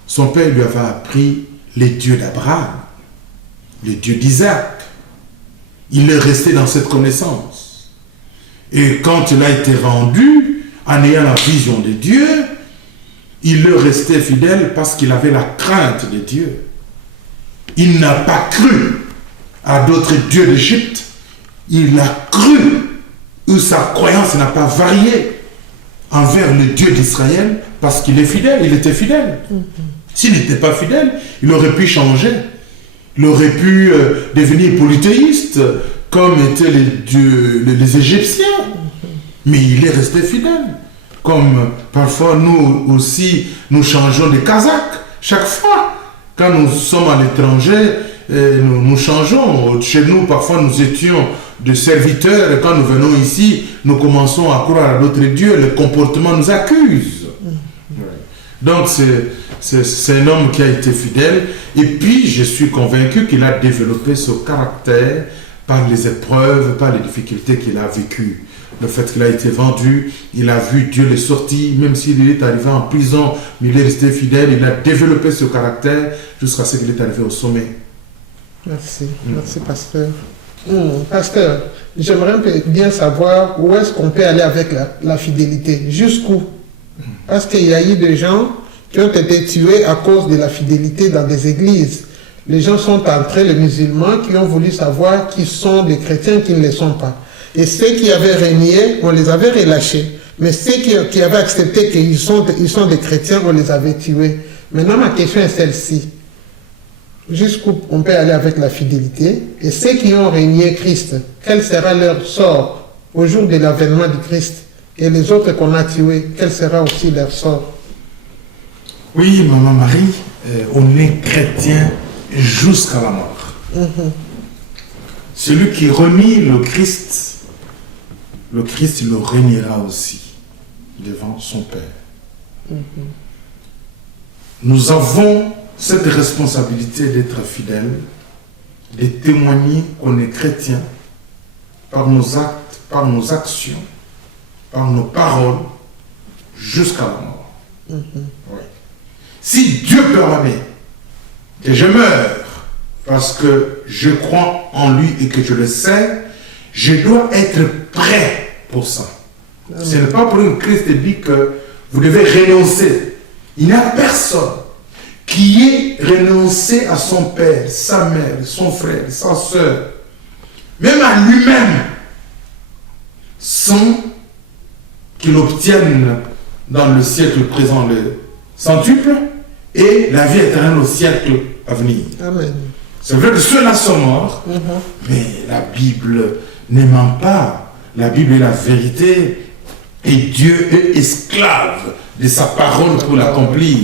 Son père lui avait appris les dieux d'Abraham, les dieux d'Isaac. Il est resté dans cette connaissance. Et quand il a été rendu, en ayant la vision de Dieu, il est resté fidèle parce qu'il avait la crainte de Dieu. Il n'a pas cru à d'autres dieux d'Égypte. Il a cru, ou sa croyance n'a pas varié envers le Dieu d'Israël parce qu'il est fidèle, il était fidèle. S'il n'était pas fidèle, il aurait pu changer. Il aurait pu devenir polythéiste, comme étaient les Égyptiens. Mais il est resté fidèle. Comme parfois nous aussi, nous changeons de casaque. Chaque fois, quand nous sommes à l'étranger, nous changeons. Chez nous, parfois, nous étions de serviteurs. Et quand nous venons ici, nous commençons à croire à d'autres dieux. Le comportement nous accuse. Donc, c'est un homme qui a été fidèle. Et puis, je suis convaincu qu'il a développé ce caractère par les épreuves, par les difficultés qu'il a vécues. Le fait qu'il a été vendu, il a vu Dieu le sortir, même s'il est arrivé en prison, mais il est resté fidèle, il a développé ce caractère jusqu'à ce qu'il est arrivé au sommet. Merci, merci pasteur. Pasteur, j'aimerais bien savoir où est-ce qu'on peut aller avec la fidélité, jusqu'où. Parce qu'il y a eu des gens qui ont été tués à cause de la fidélité dans des églises. Les gens sont entrés, les musulmans, qui ont voulu savoir qui sont des chrétiens, qui ne le sont pas. Et ceux qui avaient régné, on les avait relâchés. Mais ceux qui avaient accepté qu'ils sont des chrétiens, on les avait tués. Maintenant, ma question est celle-ci. Jusqu'où on peut aller avec la fidélité? Et ceux qui ont régné Christ, quel sera leur sort au jour de l'avènement du Christ? Et les autres qu'on a tués, quel sera aussi leur sort? Oui, Maman Marie, on est chrétien jusqu'à la mort. Celui qui renie le Christ le régnera aussi devant son Père. Nous avons cette responsabilité d'être fidèles, de témoigner qu'on est chrétien par nos actes, par nos actions, par nos paroles, jusqu'à la mort. Oui. Si Dieu permet que je meure parce que je crois en lui et que je le sais, je dois être prêt pour ça. Ce n'est pas pour une Christ dit que vous devez renoncer. Il n'y a personne qui ait renoncé à son père, sa mère, son frère, sa soeur, même à lui-même, sans qu'il obtienne dans le siècle présent le centuple et la vie éternelle au siècle à venir. Amen. C'est vrai que ceux-là sont morts, mais la Bible ne ment pas. La Bible est la vérité et Dieu est esclave de sa parole pour l'accomplir.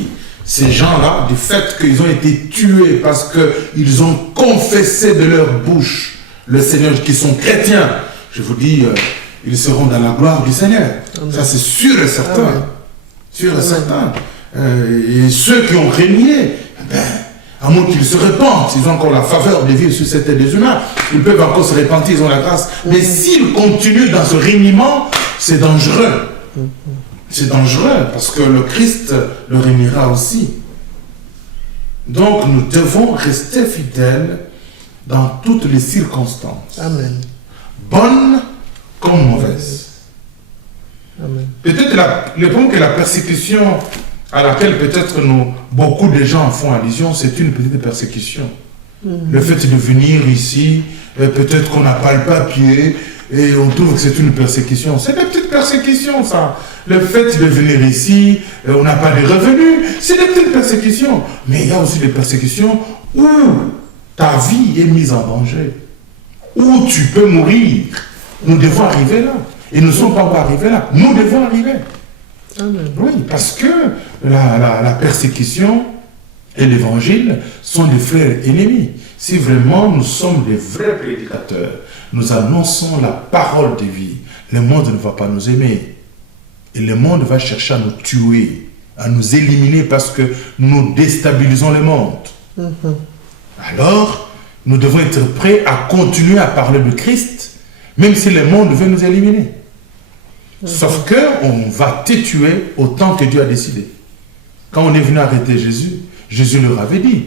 Ces gens-là, du fait qu'ils ont été tués parce qu'ils ont confessé de leur bouche le Seigneur, qui sont chrétiens, je vous dis, ils seront dans la gloire du Seigneur. Amen. Ça, c'est sûr et certain. Amen. Sûr et certain. Et ceux qui ont régné, à moins qu'ils se repentent, ils ont encore la faveur de vivre sur cette terre des humains, ils peuvent encore se repentir, ils ont la grâce. Mais s'ils continuent dans ce régnement, c'est dangereux. C'est dangereux parce que le Christ le régnera aussi. Donc nous devons rester fidèles dans toutes les circonstances. Amen. Bonnes comme mauvaises. Amen. Peut-être le point que la persécution à laquelle peut-être beaucoup de gens font allusion, c'est une petite persécution. Le fait de venir ici, peut-être qu'on n'a pas le papier, et on trouve que c'est une persécution. C'est des petites persécutions, ça. Le fait de venir ici, on n'a pas de revenus, c'est des petites persécutions. Mais il y a aussi des persécutions où ta vie est mise en danger, où tu peux mourir. Nous devons arriver là. Et nous ne sommes pas encore arrivés là. Nous devons arriver. Amen. Oui, parce que la persécution et l'évangile sont des frères ennemis. Si vraiment nous sommes des vrais prédicateurs, nous annonçons la parole de vie, le monde ne va pas nous aimer. Et le monde va chercher à nous tuer, à nous éliminer parce que nous déstabilisons le monde. Alors, nous devons être prêts à continuer à parler de Christ, même si le monde veut nous éliminer. Sauf qu'on va te tuer autant que Dieu a décidé. Quand on est venu arrêter Jésus, Jésus leur avait dit,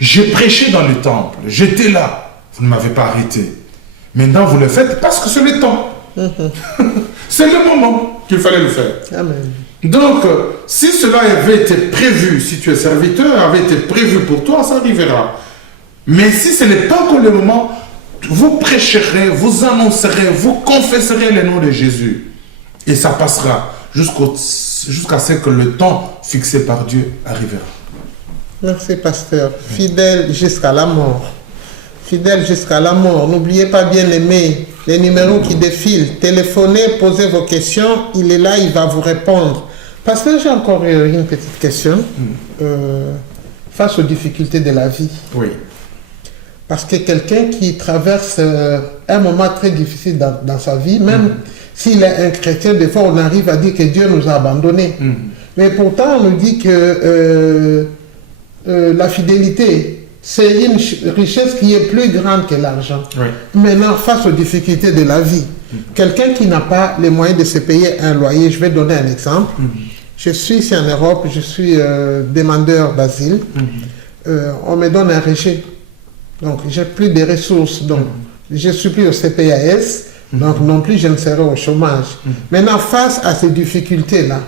j'ai prêché dans le temple, j'étais là, vous ne m'avez pas arrêté. Maintenant vous le faites parce que c'est le temps. C'est le moment qu'il fallait le faire. Amen. Donc, si cela avait été prévu, si tu es serviteur, avait été prévu pour toi, ça arrivera. Mais si ce n'est pas encore le moment, vous prêcherez, vous annoncerez, vous confesserez le nom de Jésus. Et ça passera jusqu'à ce que le temps fixé par Dieu arrivera. Merci, pasteur. Fidèle jusqu'à la mort. Fidèle jusqu'à la mort. N'oubliez pas, bien aimé, les numéros qui défilent. Téléphonez, posez vos questions. Il est là, il va vous répondre. Pasteur, j'ai encore une petite question. Face aux difficultés de la vie. Oui. Parce que quelqu'un qui traverse un moment très difficile dans sa vie, même s'il est un chrétien, des fois on arrive à dire que Dieu nous a abandonnés. Mais pourtant on nous dit que la fidélité c'est une richesse qui est plus grande que l'argent. Oui. Maintenant, face aux difficultés de la vie, quelqu'un qui n'a pas les moyens de se payer un loyer, je vais donner un exemple. Je suis ici en Europe, je suis demandeur d'asile. On me donne un rejet. Donc, j'ai plus de ressources. Donc, je suis plus au CPAS. Donc, non plus, je ne serai au chômage. Maintenant, face à ces difficultés-là,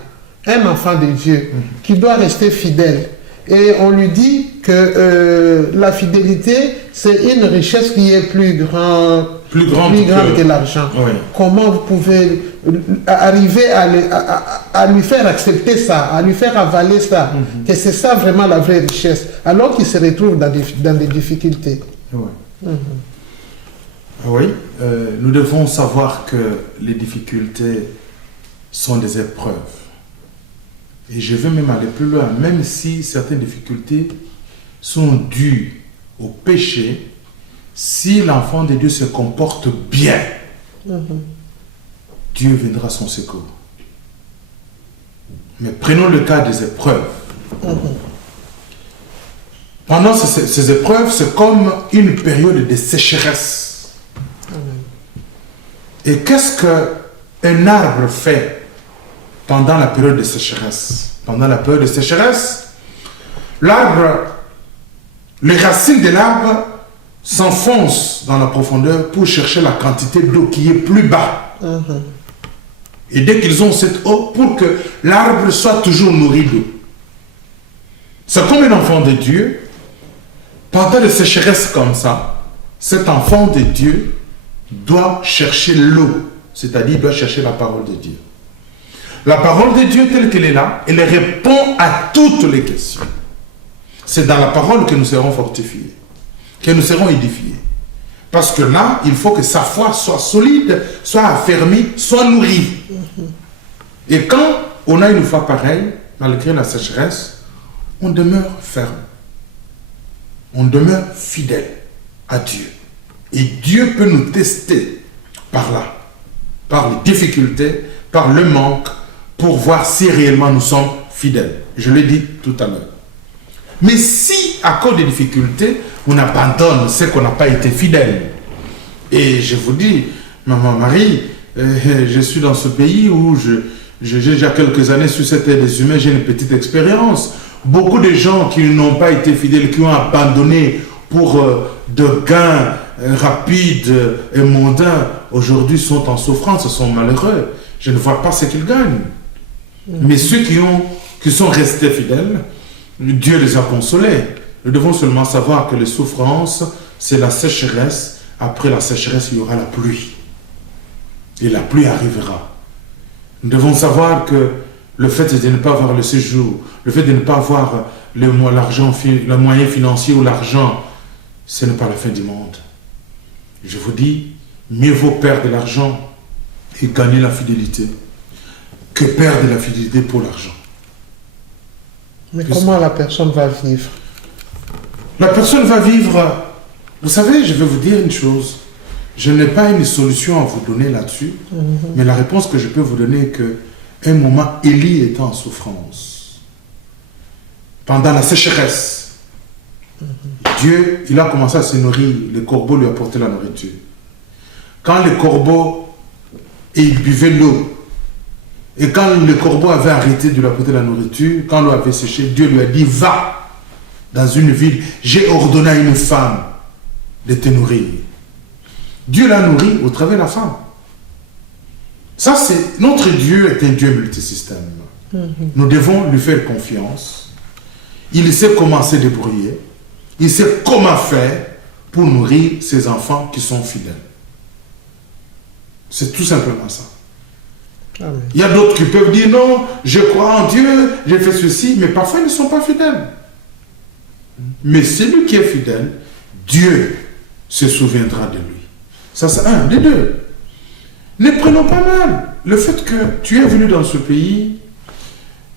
un enfant de Dieu qui doit rester fidèle, et on lui dit que la fidélité, c'est une richesse qui est plus grande que l'argent. Oui. Comment vous pouvez arriver à lui faire accepter ça, à lui faire avaler ça, que c'est ça vraiment la vraie richesse, alors qu'il se retrouve dans des difficultés. Oui. Oui, nous devons savoir que les difficultés sont des épreuves. Et je vais même aller plus loin, même si certaines difficultés sont dues au péché, si l'enfant de Dieu se comporte bien, Dieu viendra à son secours. Mais prenons le cas des épreuves. Pendant ces épreuves, c'est comme une période de sécheresse. Et qu'est-ce qu'un arbre fait pendant la période de sécheresse? Pendant la période de sécheresse, l'arbre, les racines de l'arbre s'enfoncent dans la profondeur pour chercher la quantité d'eau qui est plus bas. Et dès qu'ils ont cette eau, pour que l'arbre soit toujours nourri d'eau. C'est comme un enfant de Dieu. Pendant des sécheresses comme ça, cet enfant de Dieu doit chercher l'eau, c'est-à-dire doit chercher la parole de Dieu. La parole de Dieu telle qu'elle est là, elle répond à toutes les questions. C'est dans la parole que nous serons fortifiés, que nous serons édifiés. Parce que là, il faut que sa foi soit solide, soit affermie, soit nourrie. Et quand on a une foi pareille, malgré la sécheresse, on demeure ferme. On demeure fidèle à Dieu. Et Dieu peut nous tester par là, par les difficultés, par le manque, pour voir si réellement nous sommes fidèles. Je l'ai dit tout à l'heure. Mais si, à cause des difficultés, on abandonne ce qu'on n'a pas été fidèle, et je vous dis, Maman Marie, je suis dans ce pays où j'ai déjà quelques années sur cette terre des humains, j'ai une petite expérience. Beaucoup de gens qui n'ont pas été fidèles, qui ont abandonné pour de gains rapides et mondains, aujourd'hui sont en souffrance, sont malheureux. Je ne vois pas ce qu'ils gagnent. Mais ceux qui sont restés fidèles, Dieu les a consolés. Nous devons seulement savoir que les souffrances, c'est la sécheresse. Après la sécheresse, il y aura la pluie. Et la pluie arrivera. Nous devons savoir que le fait de ne pas avoir le séjour, le fait de ne pas avoir l'argent, le moyen financier ou l'argent, ce n'est pas la fin du monde. Je vous dis, mieux vaut perdre de l'argent et gagner la fidélité que perdre la fidélité pour l'argent. Mais comment la personne va vivre? La personne va vivre... Vous savez, je vais vous dire une chose. Je n'ai pas une solution à vous donner là-dessus, mais la réponse que je peux vous donner est que un moment, Élie était en souffrance. Pendant la sécheresse, Dieu, il a commencé à se nourrir. Les corbeaux lui apportaient la nourriture. Quand les corbeaux, ils buvaient l'eau, et quand le corbeau avait arrêté de lui apporter la nourriture, quand l'eau avait séché, Dieu lui a dit, va dans une ville, j'ai ordonné à une femme de te nourrir. Dieu l'a nourri au travers de la femme. Ça, c'est... Notre Dieu est un Dieu multisystème. Nous devons lui faire confiance. Il sait comment se débrouiller. Il sait comment faire pour nourrir ses enfants qui sont fidèles. C'est tout simplement ça. Amen. Il y a d'autres qui peuvent dire non, je crois en Dieu, j'ai fait ceci, mais parfois ils ne sont pas fidèles. Mais celui qui est fidèle, Dieu se souviendra de lui. Ça, c'est un. Les deux. Ne prenons pas mal le fait que tu es venu dans ce pays,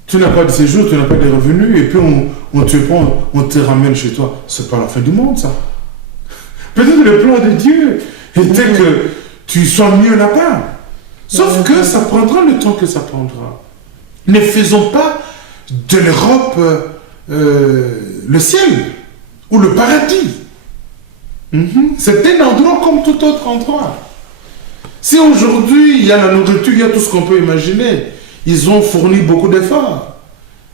tu n'as pas de séjour, tu n'as pas de revenus, et puis on te prend, on te ramène chez toi. C'est pas la fin du monde, ça. Peut-être le plan de Dieu était que tu sois mieux là-bas. Sauf que ça prendra le temps que ça prendra. Ne faisons pas de l'Europe le ciel, ou le paradis. C'est un endroit comme tout autre endroit. Si aujourd'hui il y a la nourriture, il y a tout ce qu'on peut imaginer, ils ont fourni beaucoup d'efforts.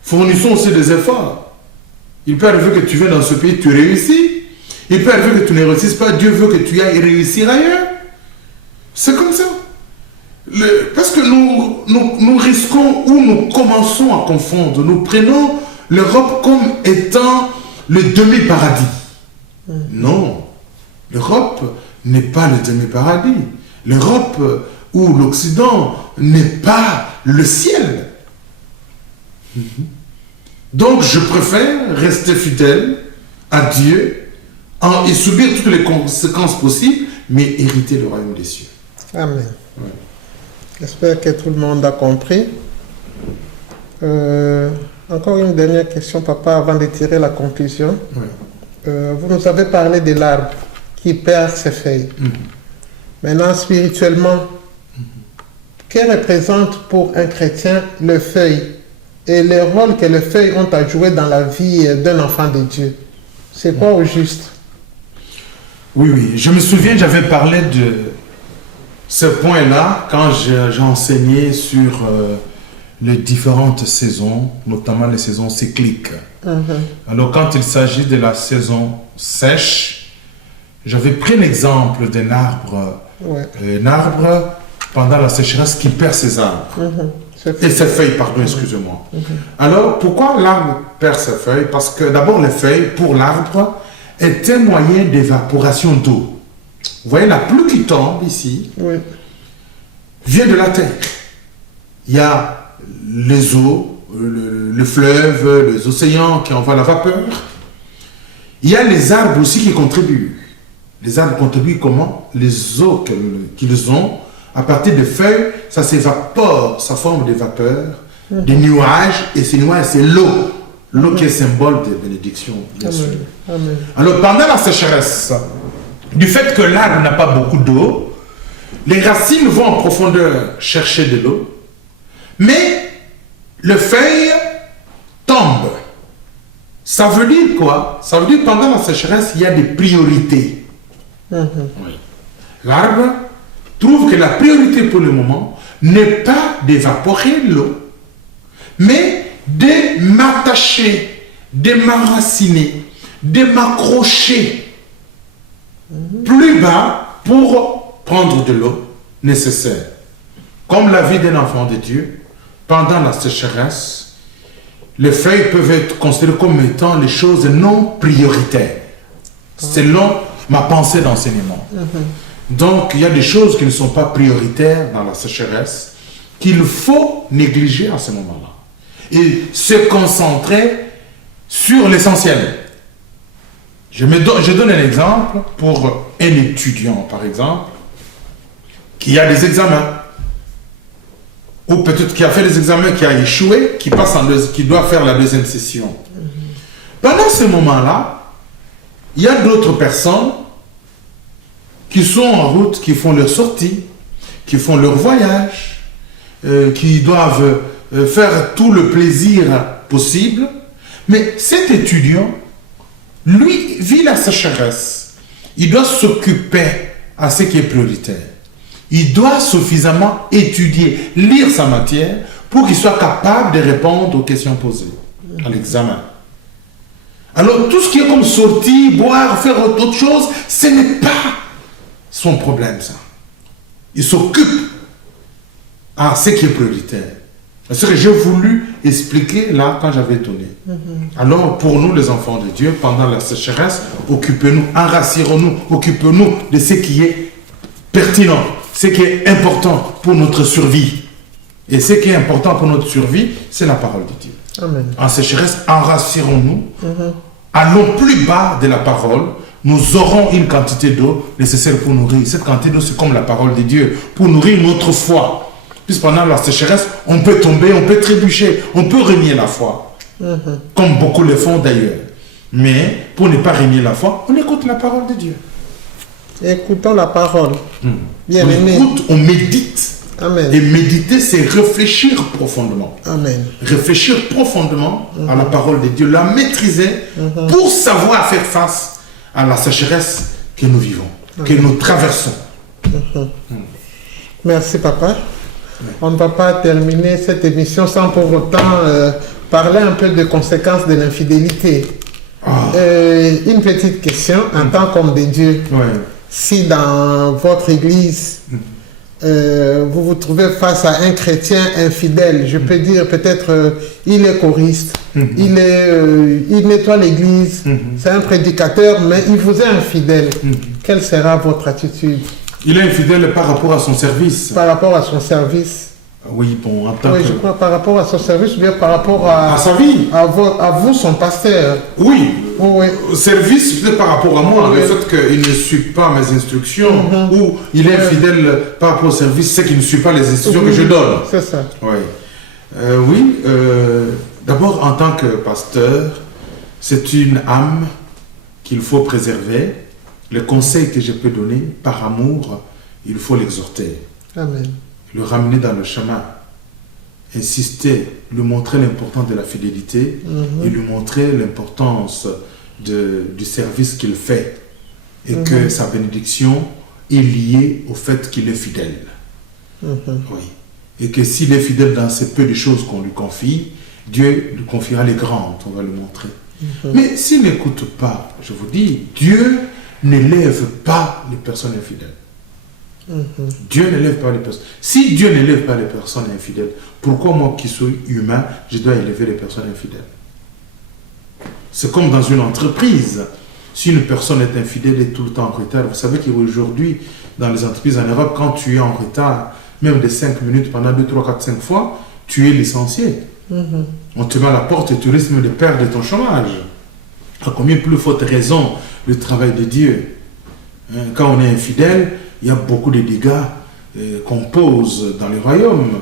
Fournissons aussi des efforts. Il peut arriver que tu viennes dans ce pays, tu réussis. Il peut arriver que tu ne réussisses pas, Dieu veut que tu ailles réussir ailleurs. C'est comme ça. Parce que nous risquons ou nous commençons à confondre. Nous prenons l'Europe comme étant le demi-paradis. Non. L'Europe n'est pas le demi-paradis. L'Europe ou l'Occident n'est pas le ciel. Donc je préfère rester fidèle à Dieu et subir toutes les conséquences possibles, mais hériter le royaume des cieux. Amen. Ouais. J'espère que tout le monde a compris. Encore une dernière question, papa, avant de tirer la conclusion. Ouais. Vous nous avez parlé de l'arbre qui perd ses feuilles. Maintenant, spirituellement, que représente pour un chrétien le feuille et le rôle que les feuilles ont à jouer dans la vie d'un enfant de Dieu? C'est quoi au juste? Oui, je me souviens, j'avais parlé de ce point-là quand j'ai enseigné sur les différentes saisons, notamment les saisons cycliques. Alors, quand il s'agit de la saison sèche, j'avais pris l'exemple d'un arbre, un arbre pendant la sécheresse qui perd ses arbres. Et ses feuilles, pardon, excusez-moi. Alors, pourquoi l'arbre perd ses feuilles? Parce que d'abord, les feuilles, pour l'arbre, est un moyen d'évaporation d'eau. Vous voyez, la pluie qui tombe ici vient de la terre. Il y a les eaux, le fleuve, les océans qui envoient la vapeur. Il y a les arbres aussi qui contribuent. Les arbres contribuent comment? Les eaux qu'ils ont, à partir des feuilles, ça s'évapore, ça forme des vapeurs, des nuages, et ces nuages, c'est l'eau. L'eau qui est symbole de bénédiction, bien sûr. Alors, pendant la sécheresse, du fait que l'arbre n'a pas beaucoup d'eau, les racines vont en profondeur chercher de l'eau, mais les feuilles tombent. Ça veut dire quoi? Ça veut dire que pendant la sécheresse, il y a des priorités. L'arbre trouve que la priorité pour le moment n'est pas d'évaporer l'eau, mais de m'attacher, de m'enraciner, de m'accrocher plus bas pour prendre de l'eau nécessaire. Comme la vie d'un enfant de Dieu, pendant la sécheresse, les feuilles peuvent être considérées comme étant les choses non prioritaires, selon ma pensée d'enseignement. Donc, il y a des choses qui ne sont pas prioritaires dans la sécheresse, qu'il faut négliger à ce moment-là. Et se concentrer sur l'essentiel. Je donne un exemple pour un étudiant, par exemple, qui a des examens, ou peut-être qui a fait des examens, qui a échoué, qui doit faire la deuxième session. Pendant ce moment-là, il y a d'autres personnes qui sont en route, qui font leur sortie, qui font leur voyage, qui doivent faire tout le plaisir possible. Mais cet étudiant, lui, vit la sécheresse. Il doit s'occuper à ce qui est prioritaire. Il doit suffisamment étudier, lire sa matière pour qu'il soit capable de répondre aux questions posées à l'examen. Alors, tout ce qui est comme sortir, boire, faire autre chose, ce n'est pas son problème, ça. Il s'occupe à ce qui est prioritaire. C'est ce que j'ai voulu expliquer là quand j'avais donné. Alors, pour nous, les enfants de Dieu, pendant la sécheresse, occupez-nous, enracinons-nous, occupez-nous de ce qui est pertinent, ce qui est important pour notre survie. Et ce qui est important pour notre survie, c'est la parole de Dieu. Amen. En sécheresse, enracinons-nous, allons plus bas de la parole, nous aurons une quantité d'eau nécessaire pour nourrir. Cette quantité d'eau, c'est comme la parole de Dieu, pour nourrir notre foi. Puisque pendant la sécheresse, on peut tomber, on peut trébucher, on peut renier la foi. Comme beaucoup le font d'ailleurs. Mais pour ne pas renier la foi, on écoute la parole de Dieu. Écoutons la parole. Bien On aimé. écoute, on médite Amen. Et méditer, c'est réfléchir profondément. Amen. Réfléchir profondément à la parole de Dieu, la maîtriser pour savoir faire face à la sécheresse que nous vivons, que nous traversons. Merci, papa. On ne va pas terminer cette émission sans pour autant parler un peu des conséquences de l'infidélité. Une petite question, en tant qu'homme de Dieu. Ouais. Si dans votre église, vous vous trouvez face à un chrétien infidèle, je peux dire peut-être il est choriste, il nettoie l'église, c'est un prédicateur, mais il vous est infidèle. Quelle sera votre attitude? Il est infidèle par rapport à son service. Par rapport à son service. Oui, bon, en tant Oui, que... je crois par rapport à son service ou bien par rapport à sa vie. À vous, son pasteur. Oui. Oui. Service, peut-être par rapport à moi, Oui. le fait qu'il ne suit pas mes instructions, ou il est infidèle par rapport au service, c'est qu'il ne suit pas les instructions que je donne. C'est ça. Oui. D'abord, en tant que pasteur, c'est une âme qu'il faut préserver. Le conseil que je peux donner, par amour, il faut l'exhorter. Amen. Le ramener dans le chemin, insister, lui montrer l'importance de la fidélité et lui montrer l'importance du service qu'il fait et que sa bénédiction est liée au fait qu'il est fidèle. Oui. Et que s'il est fidèle dans ces peu de choses qu'on lui confie, Dieu lui confiera les grandes, on va lui montrer. Mais s'il n'écoute pas, je vous dis, Dieu n'élève pas les personnes infidèles. Dieu n'élève pas les personnes. Si Dieu n'élève pas les personnes infidèles, pourquoi moi qui suis humain, je dois élever les personnes infidèles? C'est comme dans une entreprise. Si une personne est infidèle et tout le temps en retard, vous savez qu'aujourd'hui, dans les entreprises en Europe, quand tu es en retard, même de 5 minutes pendant 2, 3, 4, 5 fois, tu es licencié. On te met à la porte et tu risques de perdre ton chômage. À combien plus forte raison le travail de Dieu? Quand on est infidèle, il y a beaucoup de dégâts qu'on pose dans le royaume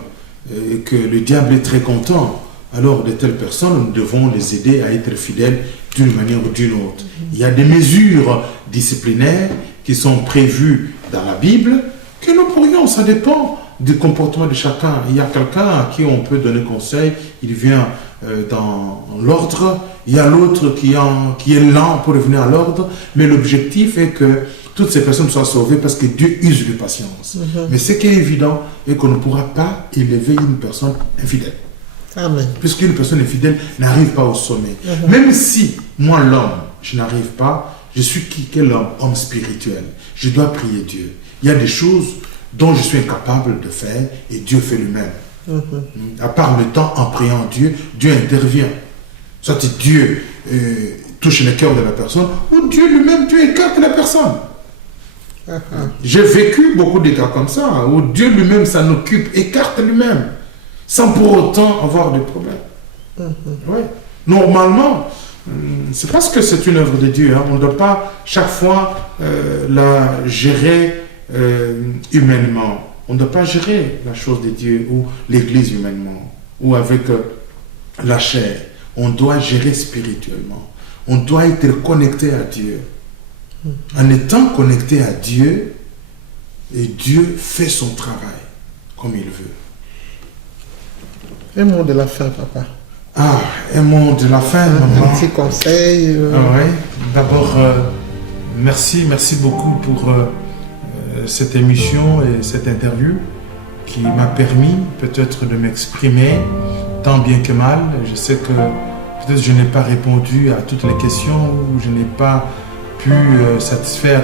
et que le diable est très content. Alors, de telles personnes, nous devons les aider à être fidèles d'une manière ou d'une autre. Il y a des mesures disciplinaires qui sont prévues dans la Bible que nous pourrions, ça dépend du comportement de chacun. Il y a quelqu'un à qui on peut donner conseil, il vient dans l'ordre, il y a l'autre qui est lent pour revenir à l'ordre, mais l'objectif est que toutes ces personnes soient sauvées parce que Dieu use de patience. Mais ce qui est évident est qu'on ne pourra pas élever une personne infidèle. Amen. Puisqu'une personne infidèle n'arrive pas au sommet. Même si, moi l'homme, je n'arrive pas, je suis quel homme? Homme spirituel. Je dois prier Dieu. Il y a des choses dont je suis incapable de faire et Dieu fait lui-même. À part le temps, en priant Dieu, Dieu intervient. Soit Dieu touche le cœur de la personne, ou Dieu lui-même, Dieu écarte la personne. J'ai vécu beaucoup de cas comme ça, où Dieu lui-même s'en occupe, écarte lui-même, sans pour autant avoir de problème. Ouais. Normalement, c'est parce que c'est une œuvre de Dieu. On ne doit pas chaque fois la gérer humainement. On ne doit pas gérer la chose de Dieu ou l'Église humainement ou avec la chair. On doit gérer spirituellement. On doit être connecté à Dieu. En étant connecté à Dieu, et Dieu fait son travail comme il veut. Un mot de la fin, papa. Un mot de la fin, maman. Un petit conseil. Oui. D'abord, merci beaucoup pour cette émission et cette interview qui m'a permis peut-être de m'exprimer tant bien que mal. Je sais que peut-être je n'ai pas répondu à toutes les questions ou je n'ai pas pu satisfaire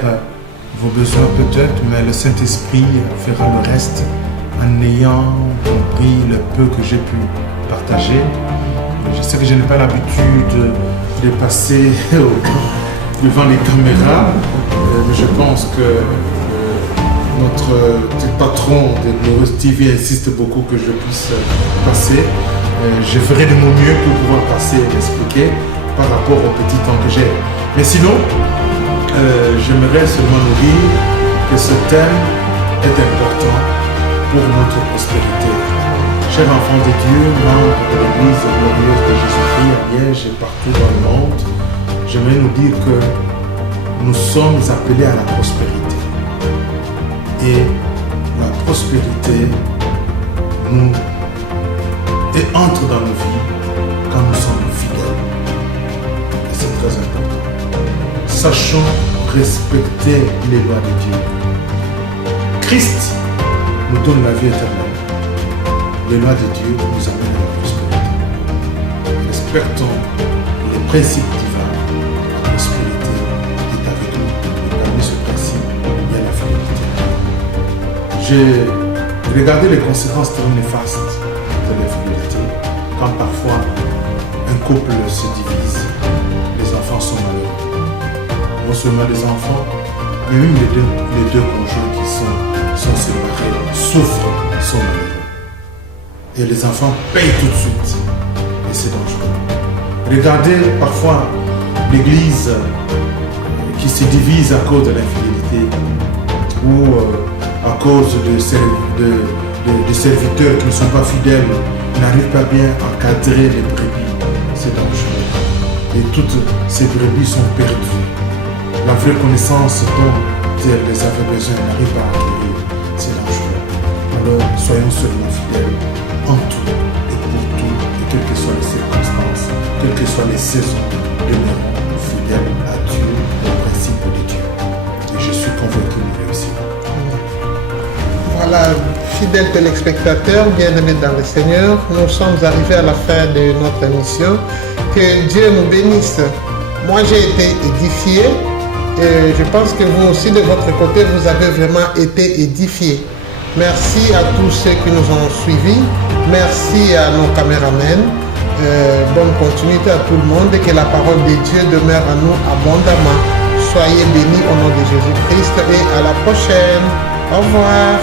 vos besoins peut-être, mais le Saint-Esprit fera le reste en ayant compris le peu que j'ai pu partager. Je sais que je n'ai pas l'habitude de passer devant les caméras, mais je pense que notre patron de Glorious TV insiste beaucoup que je puisse passer. Je ferai de mon mieux pour pouvoir passer et expliquer par rapport au petit temps que j'ai. Mais sinon, j'aimerais seulement nous dire que ce thème est important pour notre prospérité. Chers enfants de Dieu, membres de l'Église glorieuse de Jésus-Christ à Liège et partout dans le monde, j'aimerais nous dire que nous sommes appelés à la prospérité. Et la prospérité nous et entre dans nos vies quand nous sommes fidèles. Et c'est très important. Sachons respecter les lois de Dieu. Christ nous donne la vie éternelle. Les lois de Dieu nous amènent à la prospérité. Respectons les principes divins. La prospérité est avec nous. Et parmi ce principe, il y a la fidélité. J'ai regardé les conséquences très néfastes de l'infidélité. Quand parfois un couple se divise, les enfants sont malheureux. Non seulement les enfants, mais même les deux conjoints qui sont séparés souffrent, sont malheureux. Et les enfants payent tout de suite. Et c'est dangereux. Regardez parfois l'église qui se divise à cause de l'infidélité ou à cause de serviteurs qui ne sont pas fidèles, n'arrivent pas bien à encadrer les brebis. C'est dangereux. Et toutes ces brebis sont perdues. La vraie connaissance dont elles avaient besoin n'arrive pas à acquérir. C'est dangereux. Alors soyons seulement fidèles en tout et pour tout, et quelles que soient les circonstances, quelles que soient les saisons, demeurons fidèles à Dieu, au principe de Dieu. Et je suis convaincu que nous réussirons. Voilà, fidèles téléspectateurs, bien-aimés dans le Seigneur, nous sommes arrivés à la fin de notre émission. Que Dieu nous bénisse. Moi, j'ai été édifié et je pense que vous aussi, de votre côté, vous avez vraiment été édifiés. Merci à tous ceux qui nous ont suivis. Merci à nos caméramens. Bonne continuité à tout le monde et que la parole de Dieu demeure à nous abondamment. Soyez bénis au nom de Jésus-Christ et à la prochaine. Au revoir.